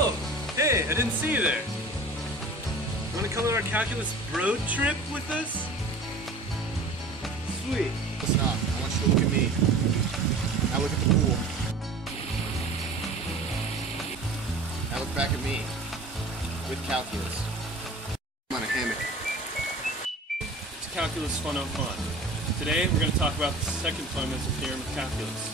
Oh, hey, I didn't see you there. Want to come on our calculus road trip with us? Sweet. Listen up. I want you to look at me. Now look at the pool. Now look back at me. With calculus. I'm on a hammock. It's Calculus 101. Today we're going to talk about the second fundamental theorem of calculus.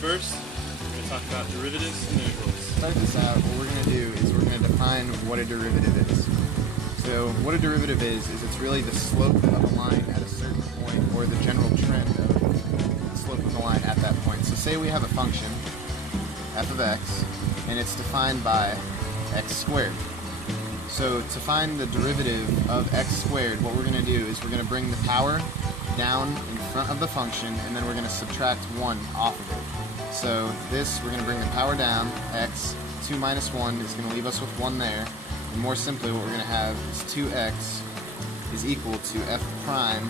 First, we're going to talk about derivatives and integrals. To start this out, what we're going to do is we're going to define what a derivative is. So what a derivative is it's really the slope of a line at a certain point, or the general trend of the slope of the line at that point. So say we have a function, f of x, and it's defined by x squared. So to find the derivative of x squared, what we're going to do is we're going to bring the power down in front of the function, and then we're going to subtract 1 off of it. So this, we're going to bring the power down, x, 2 minus 1 is going to leave us with 1 there. And more simply, what we're going to have is 2x is equal to f prime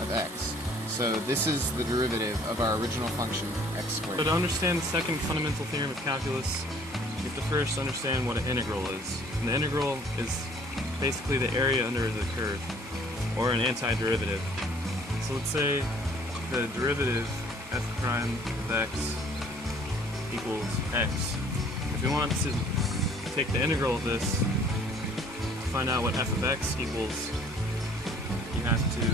of x. So this is the derivative of our original function, x squared. So to understand the second fundamental theorem of calculus, you have to first understand what an integral is. An integral is basically the area under the curve, or an antiderivative. So let's say the derivative f prime of x equals x. If we want to take the integral of this, to find out what f of x equals, you have to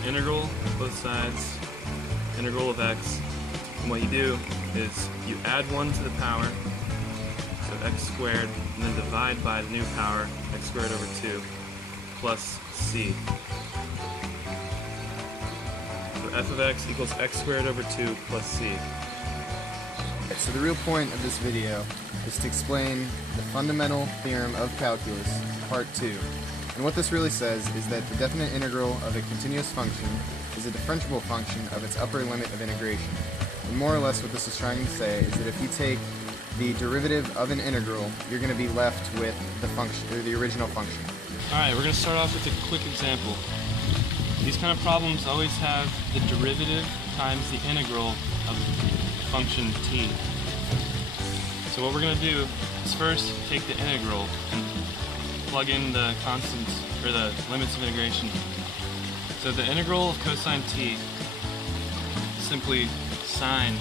the integral of both sides, integral of x, and what you do is you add 1 to the power, so x squared, and then divide by the new power, x squared over 2, plus c. So f of x equals x squared over 2 plus c. So the real point of this video is to explain the fundamental theorem of calculus, part 2. And what this really says is that the definite integral of a continuous function is a differentiable function of its upper limit of integration. And more or less what this is trying to say is that if you take the derivative of an integral, you're going to be left with the function, or the original function. Alright, we're going to start off with a quick example. These kind of problems always have the derivative times the integral of function t. So what we're going to do is first take the integral and plug in the constants, or the limits of integration. So the integral of cosine t is simply sine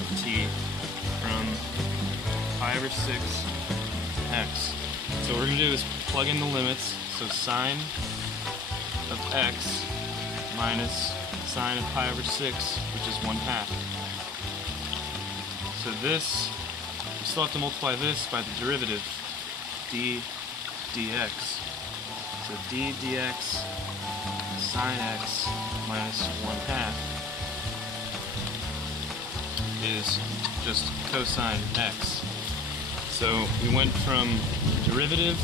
of t from pi over 6 to x. So what we're going to do is plug in the limits, so sine of x minus sine of pi over 6, which is 1/2. So this, we still have to multiply this by the derivative, d dx. So d dx sine x minus 1/2 is just cosine x. So we went from the derivative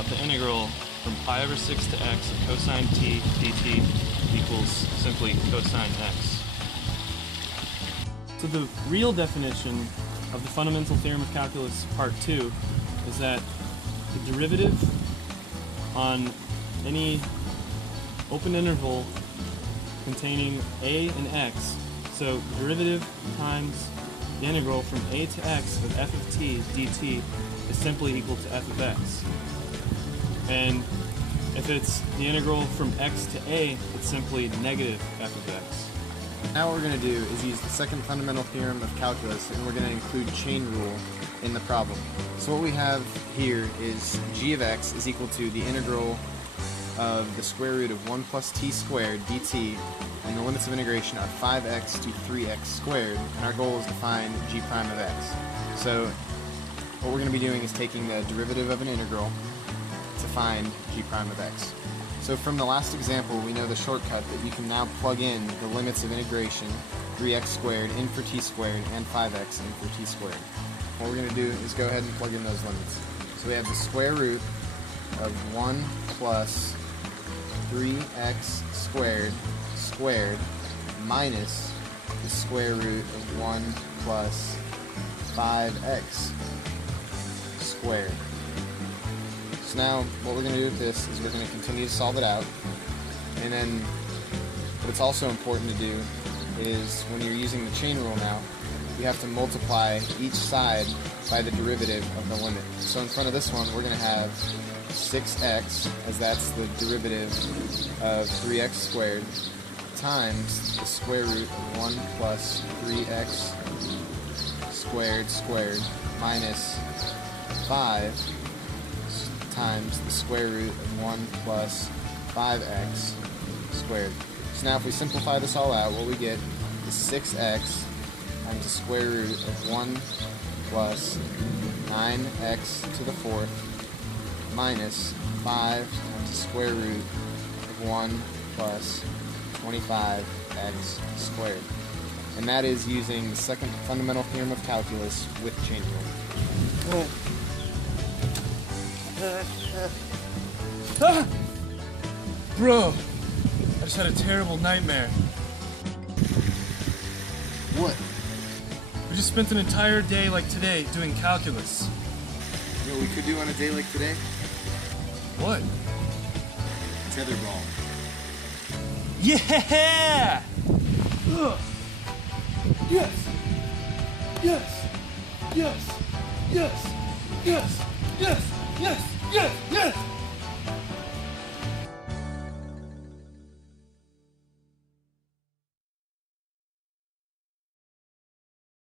of the integral from pi over 6 to x of cosine t dt equals simply cosine x. So the real definition of the fundamental theorem of calculus part 2 is that the derivative on any open interval containing a and x, so the derivative times the integral from a to x of f of t dt is simply equal to f of x. And if it's the integral from x to a, it's simply negative f of x. Now what we're going to do is use the second fundamental theorem of calculus, and we're going to include chain rule in the problem. So what we have here is g of x is equal to the integral of the square root of 1 plus t squared dt, and the limits of integration are 5x to 3x squared, and our goal is to find g prime of x. So what we're going to be doing is taking the derivative of an integral to find g prime of x. So from the last example, we know the shortcut that you can now plug in the limits of integration, 3x squared in for t squared and 5x in for t squared. What we're going to do is go ahead and plug in those limits. So we have the square root of 1 plus 3x squared squared minus the square root of 1 plus 5x squared. So now what we're going to do with this is we're going to continue to solve it out, and then what it's also important to do is when you're using the chain rule now, you have to multiply each side by the derivative of the limit. So in front of this one, we're going to have 6x, as that's the derivative of 3x squared, times the square root of 1 plus 3x squared minus 5 times the square root of 1 plus 5x squared. So now if we simplify this all out, what we get is 6x times the square root of 1 plus 9x to the 4th minus 5 times the square root of 1 plus 25x squared. And that is using the second fundamental theorem of calculus with chain rule. Bro, I just had a terrible nightmare. What? We just spent an entire day like today doing calculus. You know what we could do on a day like today? What? Tetherball. Yeah! Ugh. Yes! Yes! Yes! Yes! Yes! Yes! Yes! Yes! Yes!